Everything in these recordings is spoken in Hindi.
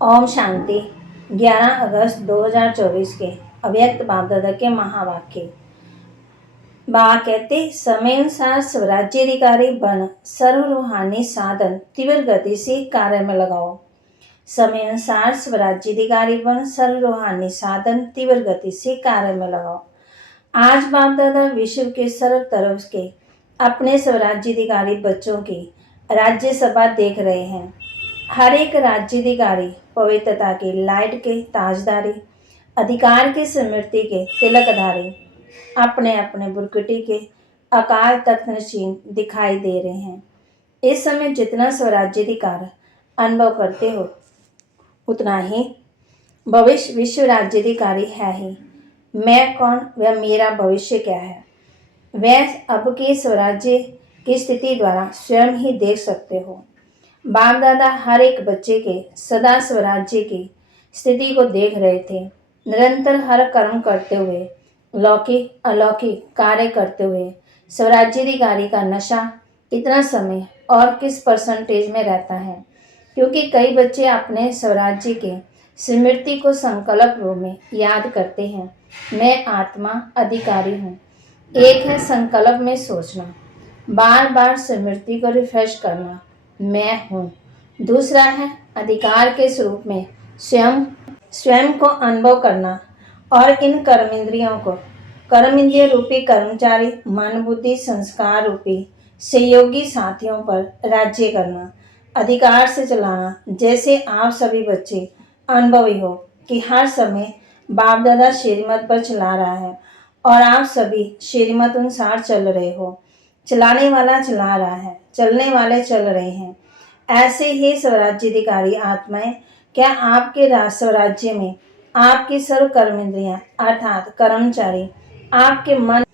ओम शांति। 11 अगस्त 2024 के अव्यक्त बाप दादा के महावाक्य। बाबा कहते, समय अनुसार स्वराज्याधिकारी बन सर्व रूहानी साधन तीव्र गति से कार्य में लगाओ। समय अनुसार स्वराज्याधिकारी बन सर्व रूहानी साधन तीव्र गति से कार्य में लगाओ। आज बाप दादा विश्व के सर्व तरफ के अपने स्वराज्याधिकारी बच्चों की राज्य सभा देख रहे हैं। हर एक राज्याधिकारी पवित्रता की लाइट के ताजदारी, अधिकार की स्मृति के तिलकधारी, अपने अपने बुरकुटी के अकाल तख्त नशीन दिखाई दे रहे हैं। इस समय जितना स्वराज्याधिकार अनुभव करते हो, उतना ही भविष्य विश्व राज्याधिकारी है ही। मैं कौन, वह मेरा भविष्य क्या है, वह अब के स्वराज्य की स्थिति द्वारा स्वयं ही देख सकते हो। बाप दादा हर एक बच्चे के सदा स्वराज्य की स्थिति को देख रहे थे। निरंतर हर कर्म करते हुए, लौकिक अलौकिक कार्य करते हुए स्वराज्याधिकारी का नशा कितना समय और किस परसेंटेज में रहता है, क्योंकि कई बच्चे अपने स्वराज्य के स्मृति को संकल्प रूप में याद करते हैं। मैं आत्मा अधिकारी हूँ। एक है संकल्प में सोचना, बार बार स्मृति को रिफ्रेश करना, मैं हूँ। दूसरा है अधिकार के स्वरूप में स्वयं को अनुभव करना और इन कर्मेंद्रियों को कर्मेंद्रिय रूपी कर्मचारी मन बुद्धि संस्कार रूपी सहयोगी साथियों पर राज्य करना, अधिकार से चलाना। जैसे आप सभी बच्चे अनुभवी हो कि हर समय बाप दादा श्रीमत पर चला रहा है और आप सभी श्रीमत अनुसार चल रहे हो। चलाने वाला चला रहा है, चलने वाले चल रहे हैं। ऐसे ही स्वराज्याधिकारी आत्माएं क्या आपके स्वराज्य में आपकी सर्व कर्मेंद्रियां अर्थात कर्मचारी, आपके मन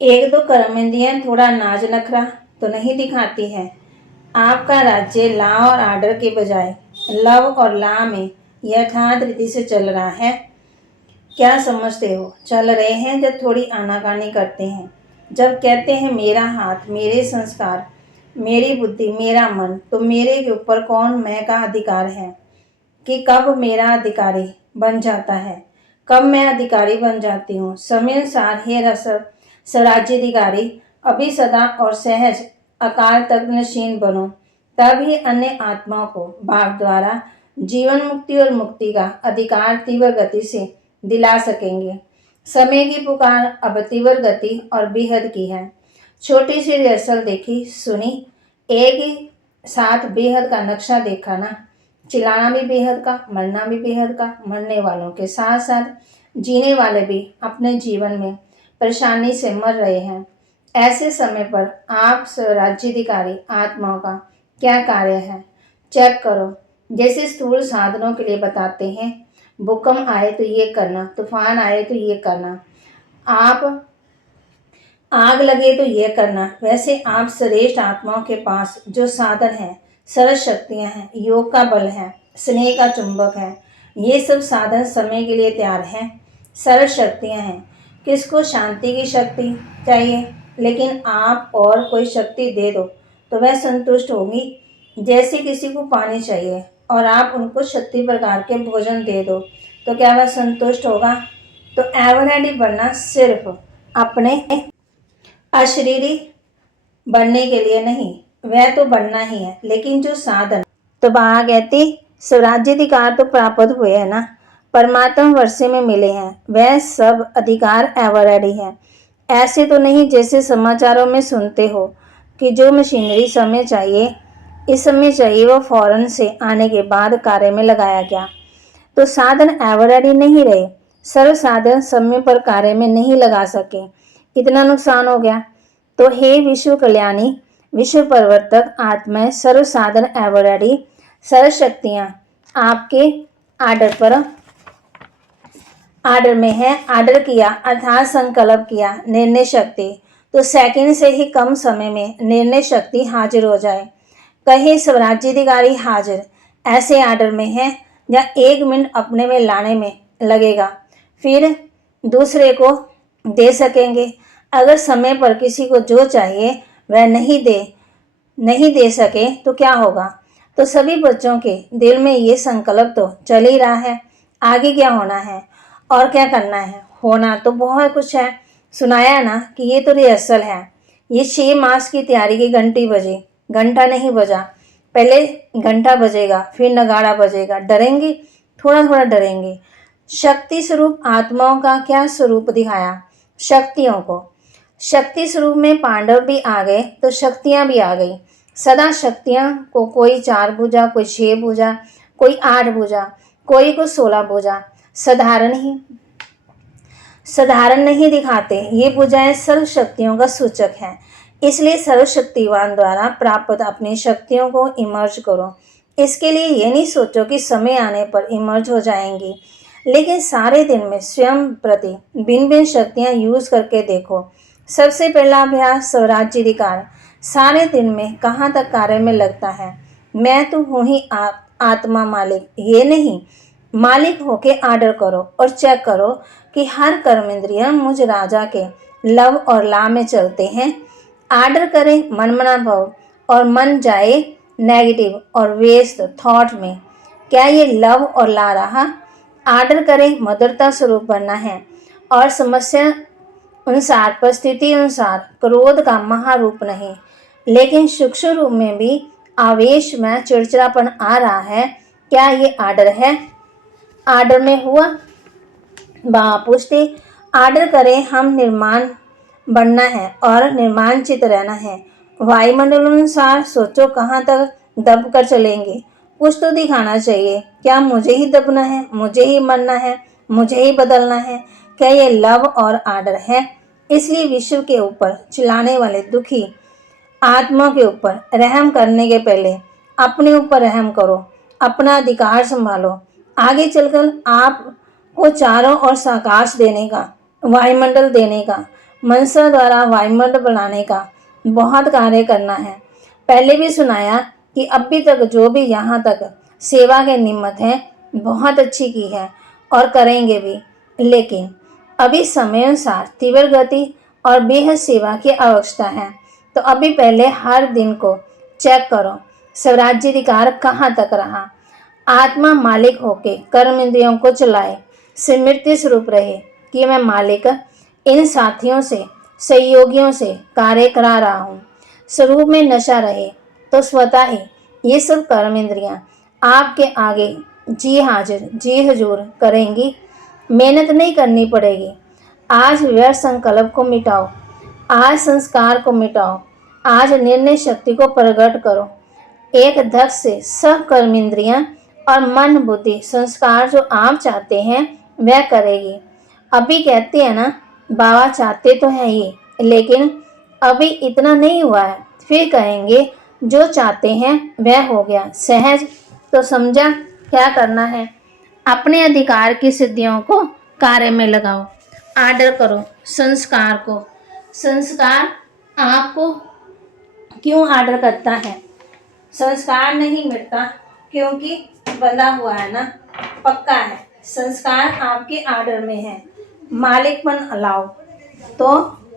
एक दो कर्मेंद्रियां थोड़ा नाज नखरा तो नहीं दिखाती है। आपका राज्य ला और आर्डर के बजाय लव और ला में यथार्थ रीति से चल रहा है। क्या समझते हो? चल रहे हैं जब थोड़ी आनाकानी करते हैं, जब कहते हैं मेरा हाथ, मेरे संस्कार, मेरी बुद्धि, मेरा मन, तो मेरे के ऊपर कौन मैं का अधिकार है कि कब मेरा अधिकारी बन जाता है, कब मैं अधिकारी बन जाती हूँ। समय अनुसार हे रसद स्वराज्याधिकारी अभी सदा और सहज अकाल तख्त नशीन बनो, तभी अन्य आत्माओं को बाप द्वारा जीवन मुक्ति और मुक्ति का अधिकार तीव्र गति से दिला सकेंगे। समय की पुकार अब तीव्र गति और बेहद की है। छोटी सी रिहर्सल देखी सुनी, एक ही साथ बेहद का नक्शा देखा ना। चिल्लाना भी बेहद का, मरना भी बेहद का। मरने वालों के साथ साथ जीने वाले भी अपने जीवन में परेशानी से मर रहे हैं। ऐसे समय पर आप स्वराज्याधिकारी आत्माओं का क्या कार्य है, चेक करो। जैसे स्थूल साधनों के लिए बताते हैं, भूकंप आए तो ये करना, तूफान आए तो ये करना, आप आग लगे तो ये करना, वैसे आप श्रेष्ठ आत्माओं के पास जो साधन है, सरल शक्तियां हैं, योग का बल है, स्नेह का चुंबक है, ये सब साधन समय के लिए तैयार हैं, सरल शक्तियां हैं। किसको शांति की शक्ति चाहिए, लेकिन आप और कोई शक्ति दे दो तो वह संतुष्ट होगी। जैसे किसी को पानी चाहिए और आप उनको 36 प्रकार के भोजन दे दो तो क्या वह संतुष्ट होगा? तो एवरेडी बनना सिर्फ अपने अशरीरी बनने के लिए नहीं, वह तो बनना ही है, लेकिन जो साधन। तो बाबा कहते स्वराज्याधिकार तो प्राप्त हुए हैं ना, परमात्मा वर्षे में मिले हैं, वह सब अधिकार एवरेडी है। ऐसे तो नहीं जैसे समाचारों में सुनते हो कि जो मशीनरी समय चाहिए, इस समय चाहिए, वो फौरन से आने के बाद कार्य में लगाया गया। तो साधन एवरेडी नहीं रहे, सर्व साधन समय पर कार्य में नहीं लगा सके, कितना नुकसान हो गया। तो हे विश्व कल्याणी, विश्व परिवर्तक आत्माएं, सर्व साधन एवरेडी, सर्व शक्तियां आपके आर्डर में है। आर्डर किया अर्थात संकल्प किया, निर्णय शक्ति, तो सेकंड से ही कम समय में निर्णय शक्ति हाजिर हो जाए। कहे स्वराज्याधिकारी हाजिर, ऐसे आर्डर में है जहाँ 1 मिनट अपने में लाने में लगेगा, फिर दूसरे को दे सकेंगे। अगर समय पर किसी को जो चाहिए वह नहीं दे सके तो क्या होगा? तो सभी बच्चों के दिल में ये संकल्प तो चल ही रहा है, आगे क्या होना है और क्या करना है। होना तो बहुत कुछ है, सुनाया ना कि ये तो रिहर्सल है। ये 6 मास की तैयारी की घंटी बजी, घंटा नहीं बजा। पहले घंटा बजेगा, फिर नगाड़ा बजेगा। डरेंगे, थोड़ा थोड़ा डरेंगे। शक्ति स्वरूप आत्माओं का क्या स्वरूप दिखाया? शक्तियों को। शक्ति स्वरूप में पांडव भी आ गए तो शक्तियां भी आ गई। सदा शक्तियां को कोई 4 भुजा, कोई 6 भुजा, कोई 8 भुजा, कोई को 16 भुजा साधारण नहीं दिखाते। ये भुजाएं सर्व शक्तियों का सूचक है। इसलिए सर्वशक्तिवान द्वारा प्राप्त अपनी शक्तियों को इमर्ज करो। इसके लिए ये नहीं सोचो कि समय आने पर इमर्ज हो जाएंगी, लेकिन सारे दिन में स्वयं प्रति भिन्न भिन्न शक्तियाँ यूज करके देखो। सबसे पहला अभ्यास स्वराज्याधिकार। सारे दिन में कहाँ तक कार्य में लगता है? मैं तो हूँ ही आत्मा मालिक, ये नहीं। मालिक होके आर्डर करो और चेक करो कि हर कर्मेंद्रिय मुझ राजा के लव और ला में चलते हैं। आर्डर करें मनमना भाव और मन जाए नेगेटिव और वेस्ट थॉट में, क्या ये लव और ला रहा? आर्डर करें मधुरता स्वरूप बनना है और समस्या अनुसार, परिस्थिति अनुसार क्रोध का महारूप नहीं, लेकिन सूक्ष्म रूप में भी आवेश में चिड़चिड़ापन आ रहा है। क्या ये आर्डर है? आर्डर में हुआ पुष्टि। आर्डर करें हम निर्माण बनना है और निर्माणचित रहना है। वायुमंडल अनुसार सोचो कहाँ तक दब कर चलेंगे। कुछ तो दिखाना चाहिए। क्या मुझे ही दबना है, मुझे ही मरना है, मुझे ही बदलना है? क्या ये लव और आर्डर है? इसलिए विश्व के ऊपर चिल्लाने वाले दुखी आत्मा के ऊपर रहम करने के पहले अपने ऊपर रहम करो, अपना अधिकार संभालो। आगे चलकर आपको चारों ओर आकाश देने का, वायुमंडल देने का, मनसा द्वारा वायुमंडल बनाने का बहुत कार्य करना है। पहले भी सुनाया कि अभी तक जो भी यहाँ तक सेवा के निमित्त है बहुत अच्छी की है और करेंगे भी, लेकिन अभी समय अनुसार तीव्र गति और बेहद सेवा की आवश्यकता है। तो अभी पहले हर दिन को चेक करो, स्वराज्याधिकार कहाँ तक रहा। आत्मा मालिक होके कर्म इंद्रियों को चलाए, स्मृति स्वरूप रहे कि मैं मालिक इन साथियों से, सहयोगियों से कार्य करा रहा हूँ। स्वरूप में नशा रहे तो स्वतः ही ये सब कर्म इंद्रियां आपके आगे जी हाजिर जी हजूर करेंगी। मेहनत नहीं करनी पड़ेगी। आज व्यर्थ संकल्प को मिटाओ, आज संस्कार को मिटाओ, आज निर्णय शक्ति को प्रकट करो। एक धक से सब कर्म इंद्रियां और मन बुद्धि संस्कार जो आप चाहते हैं वह करेगी। अभी कहते हैं ना बाबा चाहते तो हैं ये, लेकिन अभी इतना नहीं हुआ है। फिर कहेंगे जो चाहते हैं वह हो गया सहज। तो समझा क्या करना है? अपने अधिकार की सिद्धियों को कार्य में लगाओ। आर्डर करो संस्कार को। संस्कार आपको क्यों आर्डर करता है? संस्कार नहीं मिटता क्योंकि बंधा हुआ है ना, पक्का है। संस्कार आपके आर्डर में है। मालिकपन अलाओ। तो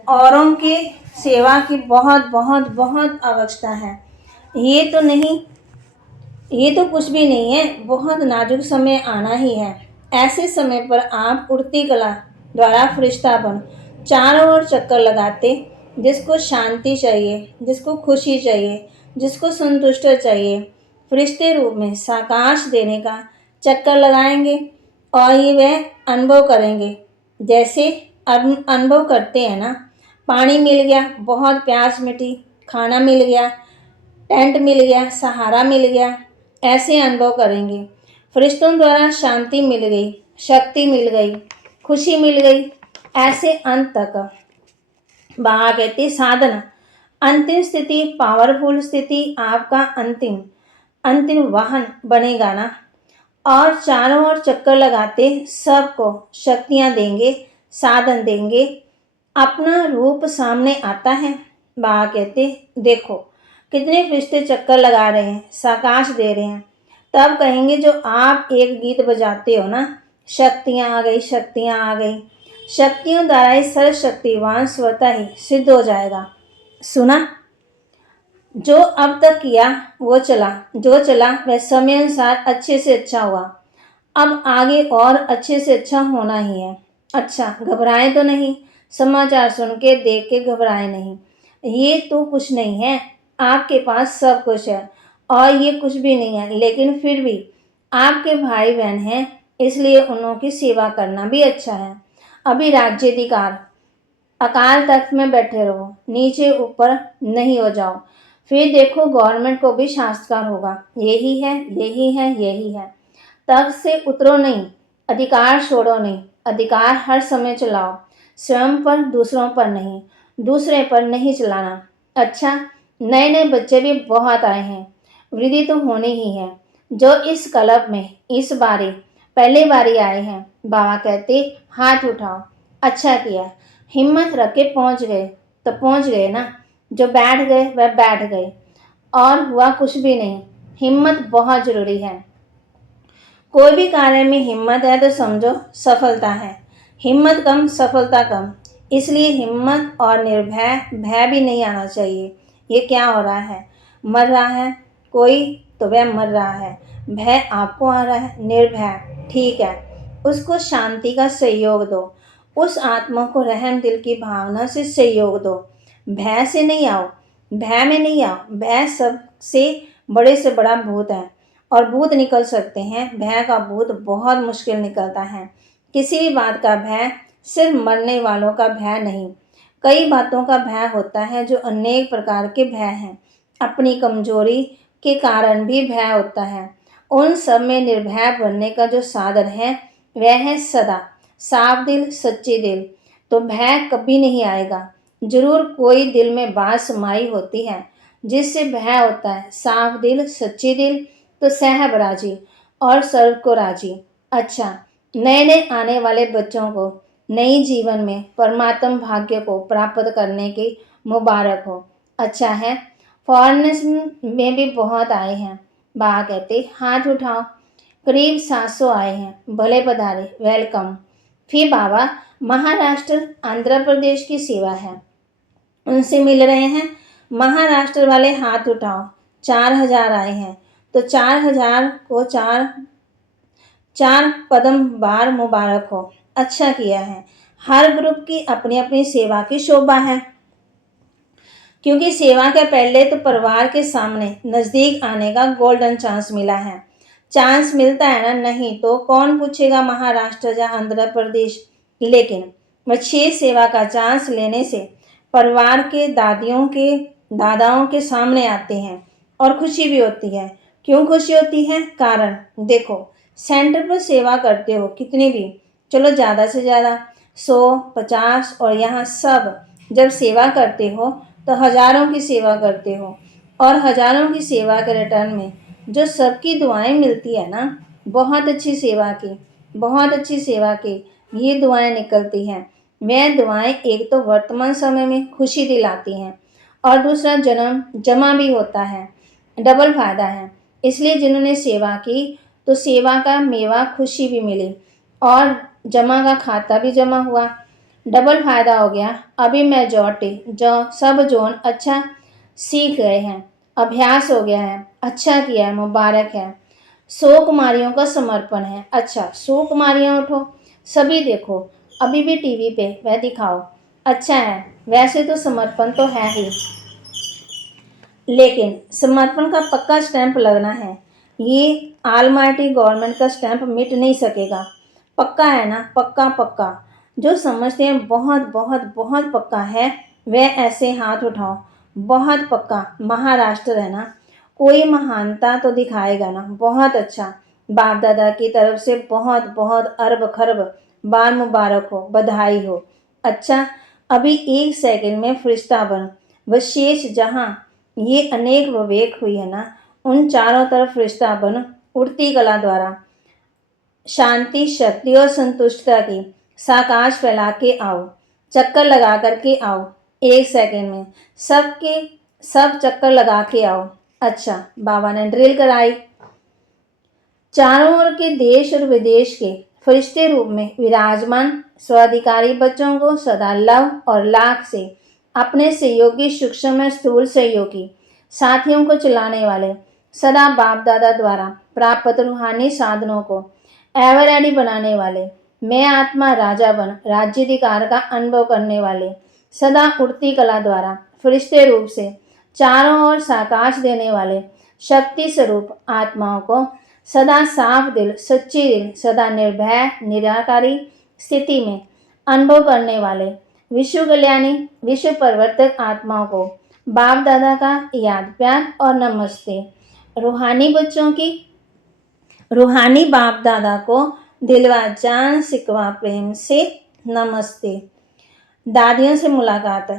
औरों की सेवा की बहुत बहुत बहुत आवश्यकता है। ये तो नहीं, ये तो कुछ भी नहीं है। बहुत नाजुक समय आना ही है। ऐसे समय पर आप उड़ती कला द्वारा फरिश्ता बन चारों ओर चक्कर लगाते। जिसको शांति चाहिए, जिसको खुशी चाहिए, जिसको संतुष्ट चाहिए, फरिश्ते रूप में साकाश देने का चक्कर लगाएंगे और ये वह अनुभव करेंगे जैसे अनुभव करते हैं ना। पानी मिल गया, बहुत प्यास मिटी, खाना मिल गया, टेंट मिल गया, सहारा मिल गया, ऐसे अनुभव करेंगे। फरिश्तों द्वारा शांति मिल गई, शक्ति मिल गई, खुशी मिल गई, ऐसे अंत तक। बाबा कहते साधना अंतिम स्थिति, पावरफुल स्थिति आपका अंतिम वाहन बनेगा ना। और चारों ओर चक्कर लगाते सबको शक्तियाँ देंगे, साधन देंगे। अपना रूप सामने आता है। बाबा कहते देखो कितने फरिश्ते चक्कर लगा रहे हैं, साकाश दे रहे हैं। तब कहेंगे जो आप एक गीत बजाते हो ना, शक्तियाँ आ गई, शक्तियाँ आ गई। शक्तियों द्वारा ही सर्वशक्तिवान स्वतः ही सिद्ध हो जाएगा। सुना? जो अब तक किया वो चला, जो चला वह समय अनुसार अच्छे से अच्छा हुआ। अब आगे और अच्छे से अच्छा होना ही है। अच्छा, घबराएं तो नहीं, समाचार सुन के देख के घबराएं नहीं। ये तो कुछ नहीं है, आपके पास सब कुछ है और ये कुछ भी नहीं है, लेकिन फिर भी आपके भाई बहन हैं, इसलिए उनकी सेवा करना भी अच्छा है। अभी राज्याधिकार अकाल तख्त में बैठे रहो, नीचे ऊपर नहीं हो जाओ, फिर देखो गवर्नमेंट को भी शास्त्रकार होगा। यही है, यही है, यही है। तख्त से उतरो नहीं, अधिकार छोड़ो नहीं, अधिकार हर समय चलाओ, स्वयं पर, दूसरों पर नहीं, दूसरे पर नहीं चलाना। अच्छा, नए नए बच्चे भी बहुत आए हैं, वृद्धि तो होनी ही है। जो इस क्लब में इस बारी पहली बारी आए हैं, बाबा कहते हाथ उठाओ। अच्छा किया, हिम्मत रख के पहुंच गए तो पहुंच गए ना, जो बैठ गए वह बैठ गए और हुआ कुछ भी नहीं। हिम्मत बहुत जरूरी है। कोई भी कार्य में हिम्मत है तो समझो सफलता है, हिम्मत कम सफलता कम। इसलिए हिम्मत और निर्भय, भय भी नहीं आना चाहिए। ये क्या हो रहा है, मर रहा है कोई तो वह मर रहा है, भय आपको आ रहा है, निर्भय ठीक है, उसको शांति का सहयोग दो, उस आत्मा को रहम दिल की भावना से सहयोग दो। भय से नहीं आओ, भय में नहीं आओ, भय सबसे बड़े से बड़ा भूत है और भूत निकल सकते हैं, भय का भूत बहुत मुश्किल निकलता है। किसी भी बात का भय सिर्फ मरने वालों का भय नहीं, कई बातों का भय होता है जो अनेक प्रकार के भय हैं। अपनी कमजोरी के कारण भी भय होता है। उन सब में निर्भय बनने का जो साधन है वह है सदा साफ दिल, सच्चे दिल, तो भय कभी नहीं आएगा। जरूर कोई दिल में बात समाई होती है जिससे भय होता है। साफ दिल, सच्चे दिल तो सहब राजी और सर्व को राजी। अच्छा, नए नए आने वाले बच्चों को नई जीवन में परमात्म भाग्य को प्राप्त करने की मुबारक हो। अच्छा है, फॉरेनर्स में भी बहुत आए हैं, बाबा कहते हाथ उठाओ। करीब 700 आए हैं, भले पधारे, वेलकम। फिर बाबा महाराष्ट्र आंध्र प्रदेश की सेवा है, उनसे मिल रहे हैं। महाराष्ट्र वाले हाथ उठाओ। 4000 आए हैं तो 4000 को चार चार कदम बार मुबारक हो। अच्छा किया है। हर ग्रुप की अपनी अपनी सेवा की शोभा है, क्योंकि सेवा के पहले तो परिवार के सामने नजदीक आने का गोल्डन चांस मिला है। चांस मिलता है ना, नहीं तो कौन पूछेगा महाराष्ट्र या आंध्र प्रदेश। लेकिन विशेष सेवा का चांस लेने से परिवार के दादाओं के सामने आते हैं और खुशी भी होती है। क्यों खुशी होती है, कारण देखो, सेंटर पर सेवा करते हो कितनी भी, चलो ज़्यादा से ज़्यादा 100, 50 और यहाँ सब जब सेवा करते हो तो हजारों की सेवा करते हो और हजारों की सेवा के रिटर्न में जो सबकी दुआएं मिलती है ना, बहुत अच्छी सेवा की, बहुत अच्छी सेवा की ये दुआएं निकलती हैं। वह दुआएं एक तो वर्तमान समय में खुशी दिलाती हैं और दूसरा जन्म जमा भी होता है, डबल फायदा है। इसलिए जिन्होंने सेवा की तो सेवा का मेवा खुशी भी मिली और जमा का खाता भी जमा हुआ, डबल फायदा हो गया। अभी मेजॉरिटी जो सब जोन अच्छा सीख गए हैं, अभ्यास हो गया है, अच्छा किया है, मुबारक है। 100 कुमारियों का समर्पण है। अच्छा, 100 कुमारियाँ उठो, सभी देखो, अभी भी टीवी पे वह दिखाओ। अच्छा है, वैसे तो समर्पण तो है ही, लेकिन समर्पण का पक्का स्टैंप लगना है। ये आलमाइटी गवर्नमेंट का स्टैंप मिट नहीं सकेगा। पक्का है ना, पक्का पक्का। जो समझते हैं बहुत बहुत बहुत पक्का है वह ऐसे हाथ उठाओ। बहुत पक्का महाराष्ट्र है ना, कोई महानता तो दिखाएगा ना, बहुत अच्छा। बाप दादा की तरफ से बहुत बहुत अरब खरब बार मुबारक हो, बधाई हो। अच्छा, अभी 1 सेकंड में फरिश्ता बन, विशेष जहाँ ये अनेक विवेक हुई है ना, उन चारों तरफ फरिश्ता बन, उड़ती कला द्वारा शांति, शक्ति और संतुष्टता की साकाश फैला के आओ। चक्कर लगा करके आओ, 1 सेकंड में सबके सब चक्कर लगा के आओ। अच्छा, बाबा ने ड्रिल कराई। चारों ओर के देश और विदेश के फरिश्ते रूप में विराजमान स्वाधिकारी बच्चों को सदा लव और लाख से अपने सहयोगी, सूक्ष्म में स्थूल सहयोगी साथियों को चलाने वाले, सदा बाप दादा द्वारा प्राप्त रूहानी साधनों को एवर रेडी बनाने वाले, मैं आत्मा राजा बन राज्याधिकार का अनुभव करने वाले, सदा उड़ती कला द्वारा फरिश्ते रूप से चारों ओर साकाश देने वाले शक्ति स्वरूप आत्माओं को सदा साफ दिल, सच्ची दिल, सदा निर्भय निराकारी स्थिति में अनुभव करने वाले विश्व कल्याणी विश्व परिवर्तक आत्माओं को बाप दादा का याद प्यार और नमस्ते। रूहानी बच्चों की रूहानी बाप दादा को दिलवा जान सिकवा प्रेम से नमस्ते। दादियों से मुलाकात,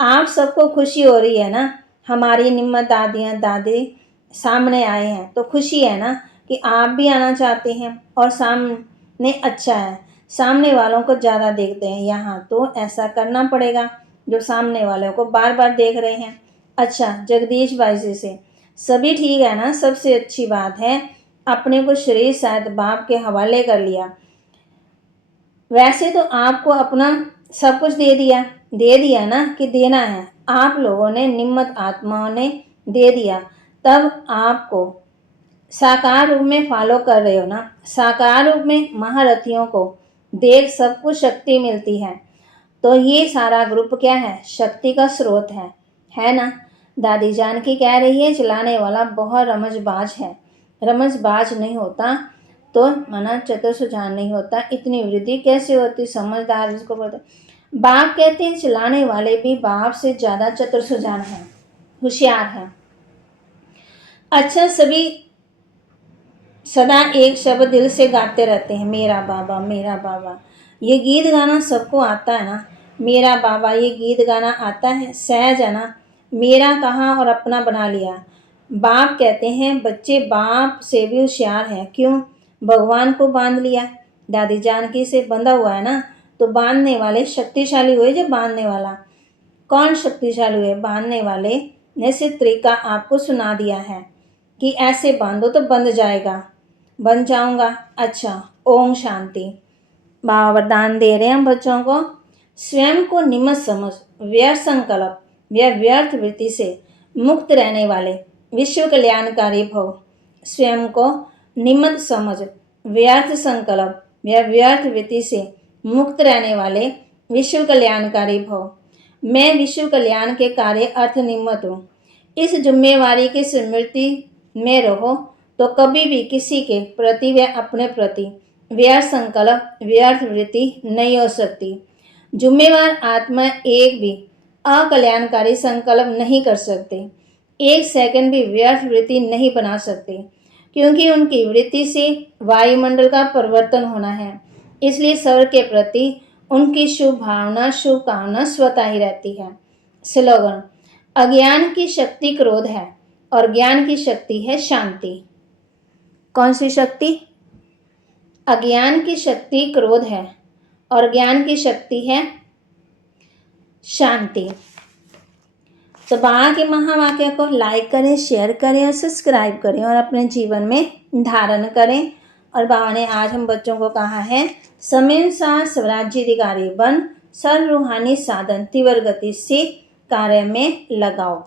आप सबको खुशी हो रही है ना? हमारी निम्मत दादियाँ दादी सामने आए हैं तो खुशी है ना कि आप भी आना चाहते हैं और सामने अच्छा है, सामने वालों को ज़्यादा देखते हैं। यहाँ तो ऐसा करना पड़ेगा जो सामने वालों को बार बार देख रहे हैं। अच्छा, जगदीश भाई जी से सभी ठीक है ना? सबसे अच्छी बात है अपने को शरीर शायद बाप के हवाले कर लिया। वैसे तो आपको अपना सब कुछ दे दिया ना कि देना है। आप लोगों ने निम्मत आत्माओं ने दे दिया, तब आपको साकार रूप में फॉलो कर रहे हो ना। साकार रूप में महारथियों को देख सब कुछ शक्ति मिलती है, तो ये सारा ग्रुप क्या है? शक्ति का स्रोत है ना? दादी जानकी कह रही है चलाने वाला बहुत रमजबाज है। रमजबाज नहीं होता तो मना चतुर सुजान नहीं होता। इतनी वृद्धि कैसे होती? समझदार जिसको बोलते। बाप कहते हैं चलाने वाले भी बाप से ज़्यादा चतुर सुजान हैं, होशियार हैं। अच्छा, सभी सदा एक शब्द दिल से गाते रहते हैं, मेरा बाबा मेरा बाबा। ये गीत गाना सबको आता है ना? मेरा बाबा ये गीत गाना आता है, सहज है ना? मेरा कहा और अपना बना लिया। बाप कहते हैं बच्चे बाप से भी होशियार हैं। क्यों? भगवान को बांध लिया। दादी जानकी से बंधा हुआ है ना, तो बांधने वाले शक्तिशाली हुए। जब बांधने वाला कौन शक्तिशाली हुए? बांधने वाले ने से तरीका आपको सुना दिया है कि ऐसे बांधो तो बंध जाएगा, बन जाऊंगा। अच्छा, ओम शांति। बाबा वरदान दे रहे हैं बच्चों को, स्वयं को निमत समझ व्यर्थ संकल्प व व्यर्थ वृत्ति से मुक्त रहने वाले विश्व कल्याणकारी भव। स्वयं को निमत समझ व्यर्थ संकल्प व व्यर्थ वृत्ति से मुक्त रहने वाले विश्व कल्याणकारी भव। मैं विश्व कल्याण के कार्य अर्थ निमित्त हूँ। इस जिम्मेवारी की स्मृति में रहो तो कभी भी किसी के प्रति व अपने प्रति व्यर्थ संकल्प व्यर्थ वृत्ति नहीं हो सकती। जिम्मेवार आत्मा एक भी अकल्याणकारी संकल्प नहीं कर सकते, एक सेकंड भी व्यर्थ वृत्ति नहीं बना सकते, क्योंकि उनकी वृत्ति से वायुमंडल का परिवर्तन होना है। इसलिए स्वर्ग के प्रति उनकी शुभकामना स्वतः ही रहती है। स्लोगन, अज्ञान की शक्ति क्रोध है और ज्ञान की शक्ति है शांति। कौन सी शक्ति? अज्ञान की शक्ति क्रोध है और ज्ञान की शक्ति है शांति। तो बाबा के महावाक्य को लाइक करें, शेयर करें और सब्सक्राइब करें और अपने जीवन में धारण करें। और बाबा ने आज हम बच्चों को कहा है समय स्वराज्याधिकारी बन सर्व रूहानी साधन तीव्र गति से कार्य में लगाओ।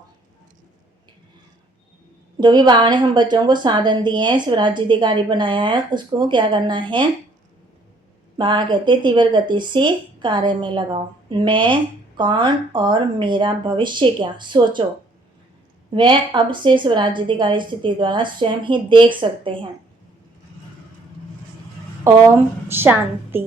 जो भी बाबा ने हम बच्चों को साधन दिए हैं, स्वराज्याधिकारी बनाया है, उसको क्या करना है? बाबा कहते तीव्र गति से कार्य में लगाओ। मैं कौन और मेरा भविष्य क्या सोचो। वह अब से स्वराज्याधिकारी स्थिति द्वारा स्वयं ही देख सकते हैं। ओम शांति।